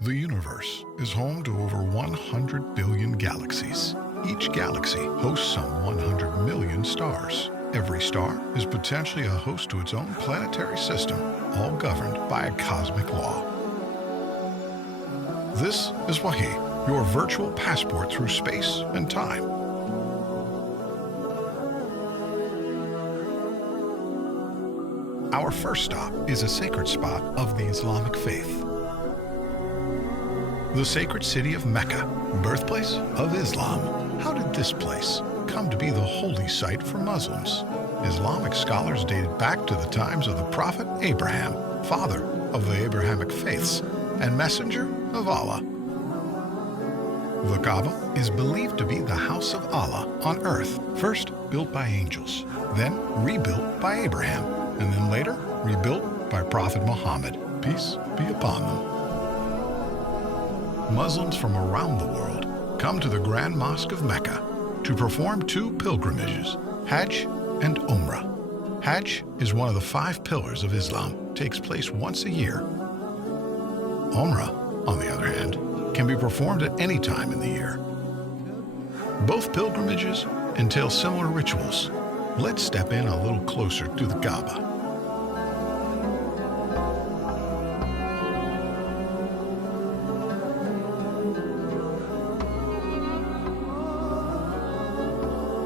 The universe is home to over 100 billion galaxies. Each galaxy hosts some 100 million stars. Every star is potentially a host to its own planetary system, all governed by a cosmic law. This is Wahi, your virtual passport through space and time. Our first stop is a sacred spot of the Islamic faith. The sacred city of Mecca, birthplace of Islam. How did this place come to be the holy site for Muslims? Islamic scholars dated back to the times of the Prophet Abraham, father of the Abrahamic faiths and messenger of Allah. The Kaaba is believed to be the house of Allah on earth, first built by angels, then rebuilt by Abraham, and then later rebuilt by Prophet Muhammad, peace be upon them. Muslims from around the world come to the Grand Mosque of Mecca to perform two pilgrimages, Hajj and Umrah. Hajj is one of the 5 pillars of Islam, takes place once a year. Umrah, on the other hand, can be performed at any time in the year. Both pilgrimages entail similar rituals. Let's step in a little closer to the Kaaba.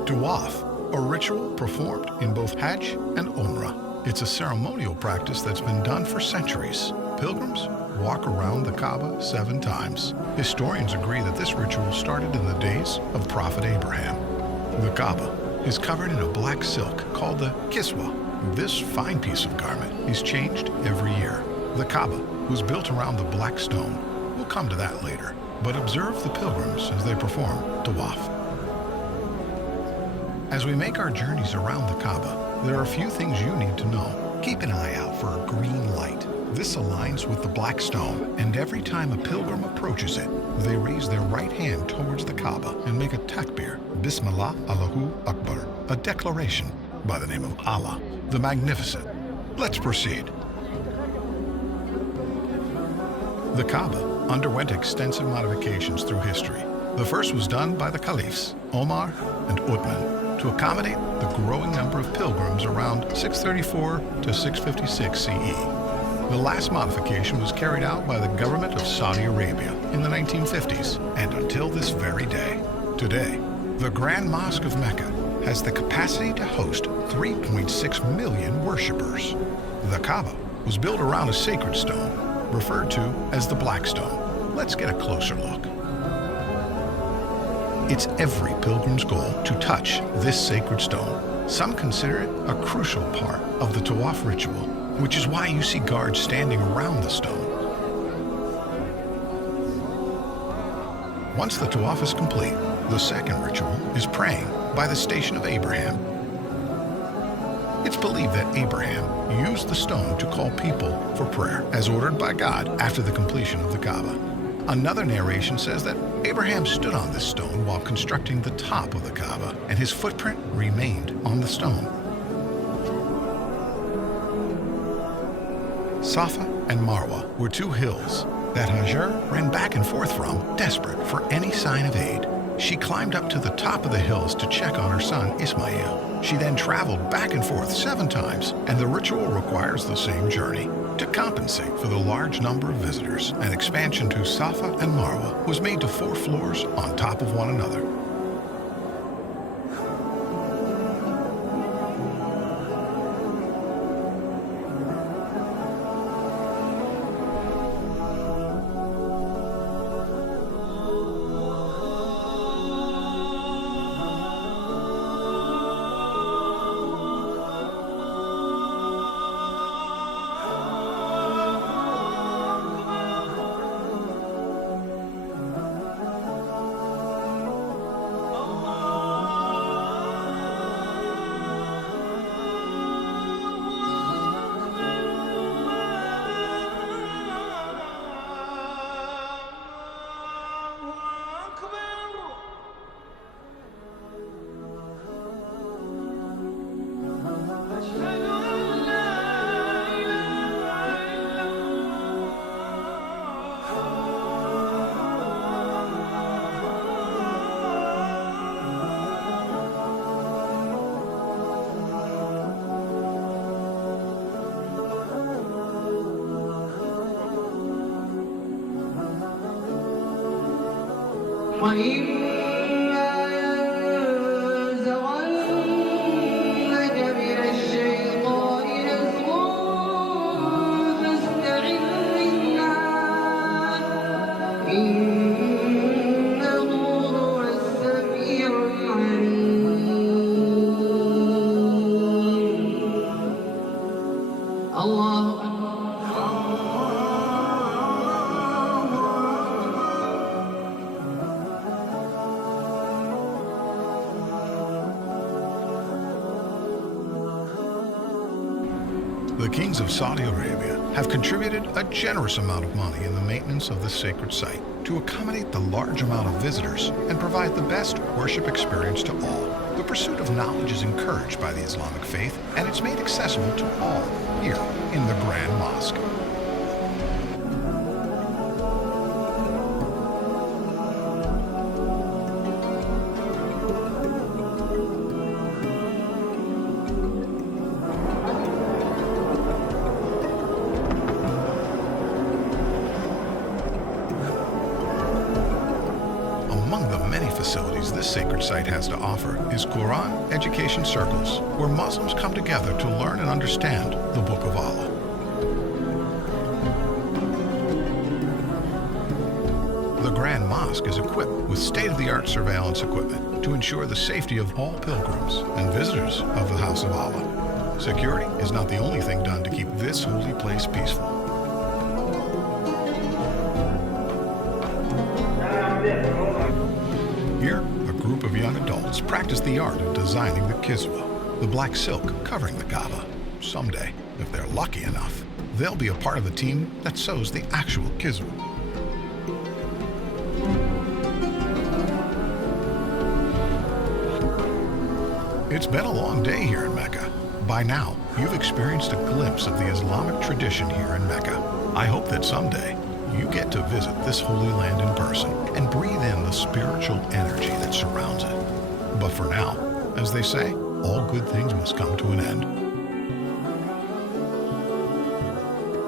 Tawaf, a ritual performed in both Hajj and Umrah. It's a ceremonial practice that's been done for centuries. Pilgrims walk around the Kaaba 7 times. Historians agree that this ritual started in the days of Prophet Abraham. The Kaaba is covered in a black silk called the kiswa. This fine piece of garment is changed every year. The Kaaba was built around the black stone. We'll come to that later, but observe the pilgrims as they perform tawaf. As we make our journeys around the Kaaba, there are a few things you need to know. Keep an eye out for a green light. This aligns with the black stone, and every time a pilgrim approaches it, they raise their right hand towards the Kaaba and make a takbir, Bismillah Allahu Akbar, a declaration by the name of Allah, the Magnificent. Let's proceed. The Kaaba underwent extensive modifications through history. The first was done by the caliphs, Omar and Uthman, to accommodate the growing number of pilgrims around 634 to 656 CE. The last modification was carried out by the government of Saudi Arabia in the 1950s and until this very day. Today, the Grand Mosque of Mecca has the capacity to host 3.6 million worshippers. The Kaaba was built around a sacred stone, referred to as the Black Stone. Let's get a closer look. It's every pilgrim's goal to touch this sacred stone. Some consider it a crucial part of the tawaf ritual, which is why you see guards standing around the stone. Once the tawaf is complete, the second ritual is praying by the station of Abraham. It's believed that Abraham used the stone to call people for prayer, as ordered by God after the completion of the Kaaba. Another narration says that Abraham stood on this stone while constructing the top of the Kaaba, and his footprint remained on the stone. Safa and Marwa were 2 hills that Hajar ran back and forth from, desperate for any sign of aid. She climbed up to the top of the hills to check on her son Ismail. She then traveled back and forth 7 times, and the ritual requires the same journey. To compensate for the large number of visitors, an expansion to Safa and Marwa was made to 4 floors on top of one another. وإما ينزغنك من الشيطان نزغ فاستعذ بالله إنه هو السميع العليم. الله The kings of Saudi Arabia have contributed a generous amount of money in the maintenance of this sacred site to accommodate the large amount of visitors and provide the best worship experience to all. The pursuit of knowledge is encouraged by the Islamic faith, and it's made accessible to all here in the Grand Mosque. Among the many facilities this sacred site has to offer is Quran education circles, where Muslims come together to learn and understand the Book of Allah. The Grand Mosque is equipped with state-of-the-art surveillance equipment to ensure the safety of all pilgrims and visitors of the House of Allah. Security is not the only thing done to keep this holy place peaceful. Here, a group of young adults practice the art of designing the kiswa, the black silk covering the Kaaba. Someday, if they're lucky enough, they'll be a part of the team that sews the actual kiswa. It's been a long day here in Mecca. By now, you've experienced a glimpse of the Islamic tradition here in Mecca. I hope that someday you get to visit this holy land in person and breathe in the spiritual energy that surrounds it. But for now, as they say, all good things must come to an end.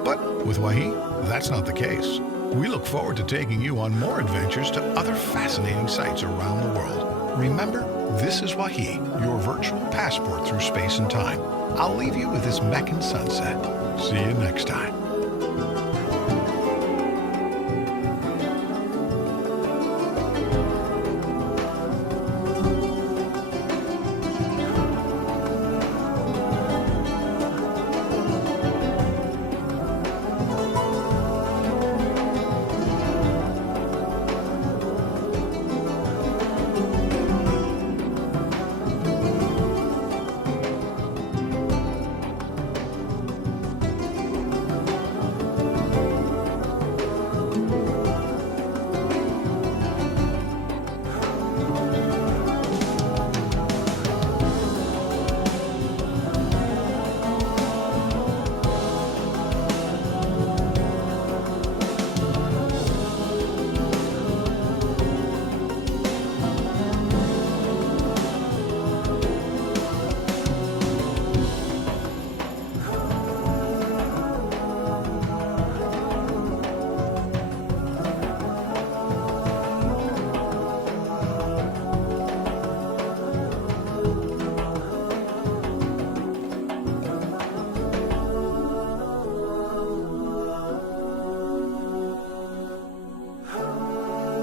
But with Wahi, that's not the case. We look forward to taking you on more adventures to other fascinating sites around the world. Remember, this is Wahi, your virtual passport through space and time. I'll leave you with this Meccan sunset. See you next time.